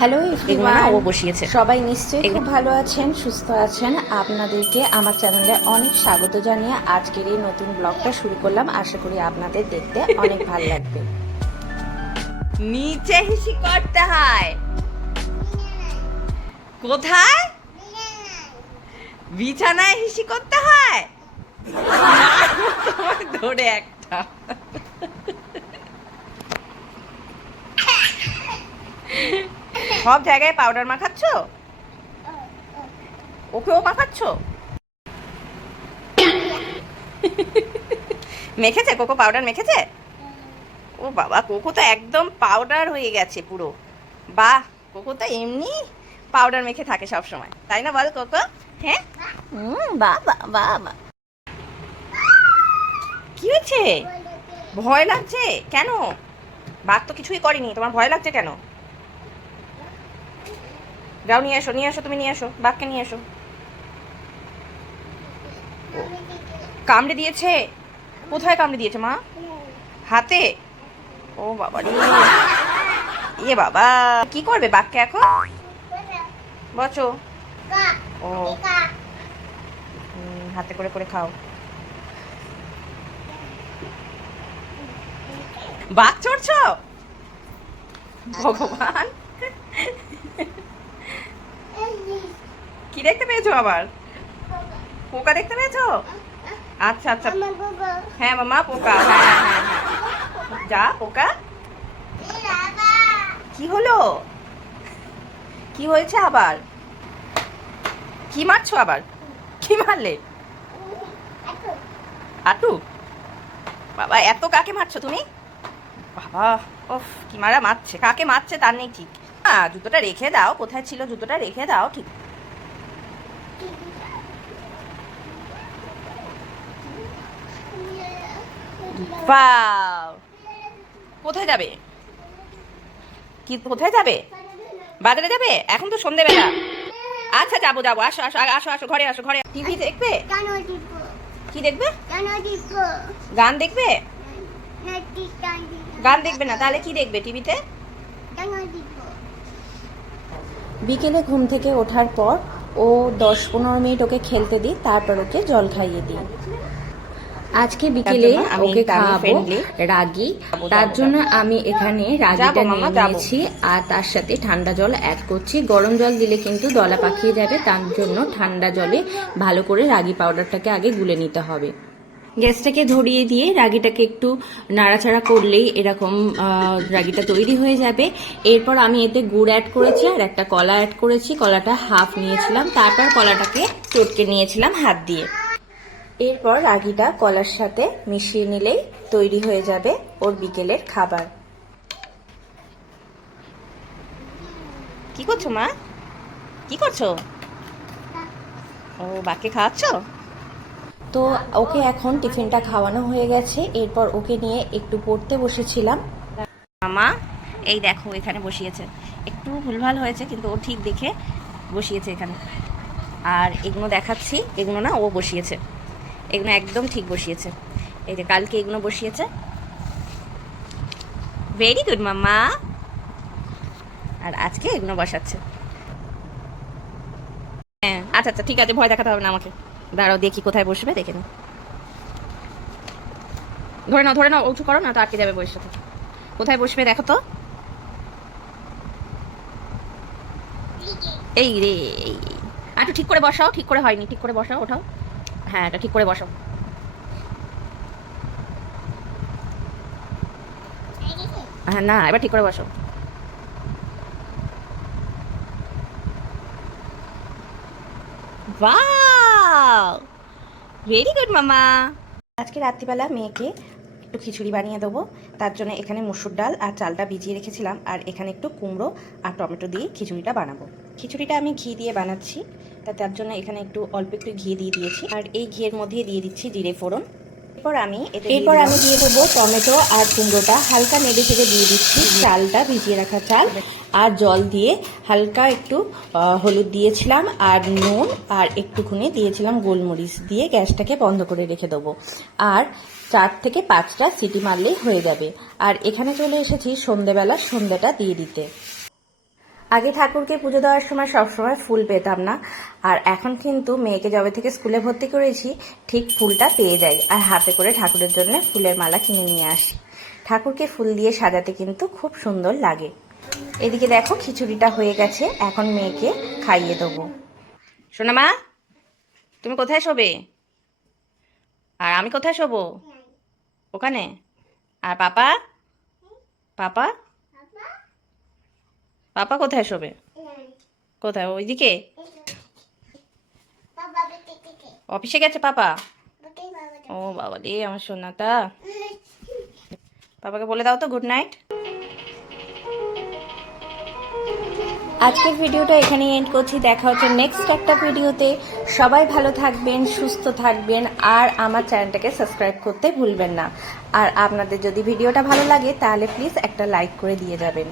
Hello এগুলো ও বসিয়েছে। সবাই নিশ্চয়ই খুব ভালো আছেন সুস্থ আছেন। আপনাদেরকে আমার চ্যানেলে অনেক স্বাগত জানিয়ে আজকের এই নতুন ব্লগটা শুরু করলাম। আশা করি আপনাদের দেখতে অনেক ভালো লাগবে। নিচে হিসি করতে হয়। কোথায়? বিছানায় হিসি করতে হয়? ধরে একটা। সব জায়গায় পাউডার মাখাচ্ছ? ওকেও মাখাচ্ছ? মেখেছে? Cocoa powder মেখেছে? ও বাবা, কোকো তো একদম পাউডার হয়ে গেছে পুরো। বাহ, কোকো তো এমনি পাউডার মেখে থাকে সব সময় তাই না বল, কোকো? হ্যাঁ? বাহ বাহ কি হয়েছে? ভয় লাগছে? কেন? বাঘ তো কিছুই করেনি। তোমার ভয় লাগছে কেন? যাও, নিয়ে এসো নিয়ে এসো তুমি, নিয়ে এসো বাঘকে নিয়ে এসো। কামড়ে দিয়েছে? কোথায় কামড়ে দিয়েছে, মা? হাতে? ও বাবা ইয়ে বাবা। কি করবে বাঘকে এখন? বচো। ও। হাতে করে করে খাও। বাঘ চড়ছ? ভগবান। কি দেখতে পেয়েছ আবার? পোকা দেখতে পেয়েছ? আচ্ছা আচ্ছা। হ্যাঁ মামা পোকা। হ্যাঁ হ্যাঁ হ্যাঁ। যা পোকা। কি হলো? কি হয়েছে আবার? কি মারছো আবার? কি মারলে? আটু। বাবা এত কাকে মারছো তুমি? বাবা ওফ কি মারা মারছে? কাকে মারছে তার নেই ঠিক। হ্যাঁ জুতোটা রেখে দাও কোথায় ছিল জুতোটা রেখে দাও ঠিক। কোথায় যাবে? কি, কোথায় যাবে? বাজারে যাবে? এখন তো সন্ধেবেলা আচ্ছা যাব যাব। আসো আসো আসো আসো, ঘরে আসো, ঘরে। টিভি দেখবে? কি দেখবে? গান দেখবে? গান দেখবে না? তাহলে কি দেখবে টিভিতে? বিকেলে ঘুম থেকে ওঠার পর ও দশ পনেরো মিনিট ওকে খেলতে দিই, তারপর ওকে জল খাইয়ে দিই। আজকে বিকেলে ওকে খাওয়াবো রাগি। তার জন্য আমি এখানে রাগিটা নিয়ে নিয়েছি আর তার সাথে ঠান্ডা জল অ্যাড করছি। গরম জল দিলে কিন্তু দলা পাকিয়ে যাবে তার জন্য ঠান্ডা জলে ভালো করে রাগি পাউডারটাকে আগে গুলে নিতে হবে। গ্যাসটাকে ধরিয়ে দিয়ে রাগিটাকে একটু নাড়াচাড়া করলেই এরকম রাগিটা তৈরি হয়ে যাবে। এরপর আমি এতে গুড় অ্যাড করেছি আর একটা কলা অ্যাড করেছি। কলাটা হাফ নিয়েছিলাম। তারপর কলাটাকে চটকে নিয়েছিলাম হাত দিয়ে। এরপর রাগিটা কলার সাথে মিশিয়ে নিলেই তৈরি হয়ে যাবে ওর বিকেলের খাবার। কি করছ মা? কি করছ? ও, বাকি খাওয়াচ্ছ? তো ওকে এখন টিফিনটা খাওয়ানো হয়ে গেছে, এরপর ওকে নিয়ে একটু পড়তে বসেছিলাম। মামা, এই দেখো, এখানে বসিয়েছে। একটু ভুলভাল হয়েছে, কিন্তু ও ঠিক দেখে বসিয়েছে এখানে। আর এগুলো দেখাচ্ছি, এগুলো না ও বসিয়েছে। এগুলো একদম ঠিক বসিয়েছে। এই যে কালকে এগুলো বসিয়েছে। ভেরি গুড মাম্মা। আর আজকে এগুলো বসাচ্ছে। হ্যাঁ আচ্ছা আচ্ছা ঠিক আছে, ভয় দেখাতে হবে না আমাকে। দাঁড়াও, দেখি কোথায় বসবে, দেখে নাও ধরে নাও ধরে নাও, উঁচু করো না তো আটকে যাবে বইয়ের সাথে কোথায় বসবে দেখো তো। এই রে একটু ঠিক করে বসাও, ঠিক করে হয়নি, ঠিক করে বসাও, ওঠাও। হ্যাঁ এটা ঠিক করে বসো। হ্যাঁ না, এবার ঠিক করে বসো। বাহ ভেরি গুড মামা। আজকে রাত্রিবেলা মেয়েকে একটু খিচুড়ি বানিয়ে দেবো। তার জন্য এখানে মুসুর ডাল আর চালটা ভিজিয়ে রেখেছিলাম। আর এখানে একটু কুমড়ো আর টমেটো দিয়ে খিচুড়িটা বানাবো। খিচুড়িটা আমি ঘি দিয়ে বানাচ্ছি। তা তার জন্য এখানে একটু অল্প একটু ঘি দিয়ে দিয়েছি। আর এই ঘিয়ের মধ্যে দিয়ে দিচ্ছি জিরে ফোড়ন। এরপর আমি এরপর আমি দিয়ে দেবো টমেটো আর কুমড়োটা। হালকা নেড়ে চেড়ে দিয়ে দিচ্ছি চালটা ভিজিয়ে রাখা চাল। আর জল দিয়ে হালকা একটু হলুদ দিয়েছিলাম আর নুন আর একটুখানি দিয়েছিলাম গোলমরিচ দিয়ে গ্যাসটাকে বন্ধ করে রেখে দেবো। আর চার থেকে পাঁচটা সিটি মারলেই হয়ে যাবে। আর এখানে চলে এসেছি সন্ধেবেলা সন্ধ্যাটা দিয়ে দিতে। আগে ঠাকুরকে পুজো দেওয়ার সময় সবসময় ফুল পেতাম না। আর এখন কিন্তু মেয়েকে যবে থেকে স্কুলে ভর্তি করেছি, ঠিক ফুলটা পেয়ে যাই। আর হাতে করে ঠাকুরের জন্য ফুলের মালা কিনে নিয়ে আসি। ঠাকুরকে ফুল দিয়ে সাজাতে কিন্তু খুব সুন্দর লাগে। এদিকে দেখো খিচুড়িটা হয়ে গেছে, এখন মেয়েকে খাইয়ে দেবো। শোনা মা, তুমি কোথায় শোবে? আর আমি কোথায় শোবো? ওখানে? আর পাপা? পাপা? পাপা কোথায় শোবে কোথায়? ওইদিকে? অফিসে গেছে পাপা? ও বাবা রে, আমার সোনাটা পাপাকে বলে দাও তো গুড নাইট। আজকের ভিডিওটা এখানেই এন্ড করছি। দেখা হচ্ছে নেক্সট একটা ভিডিওতে। সবাই ভালো থাকবেন, সুস্থ থাকবেন, আর আমার চ্যানেলটাকে সাবস্ক্রাইব করতে ভুলবেন না। আর আপনাদের যদি ভিডিওটা ভালো লাগে, তাহলে প্লিজ একটা লাইক করে দিয়ে যাবেন।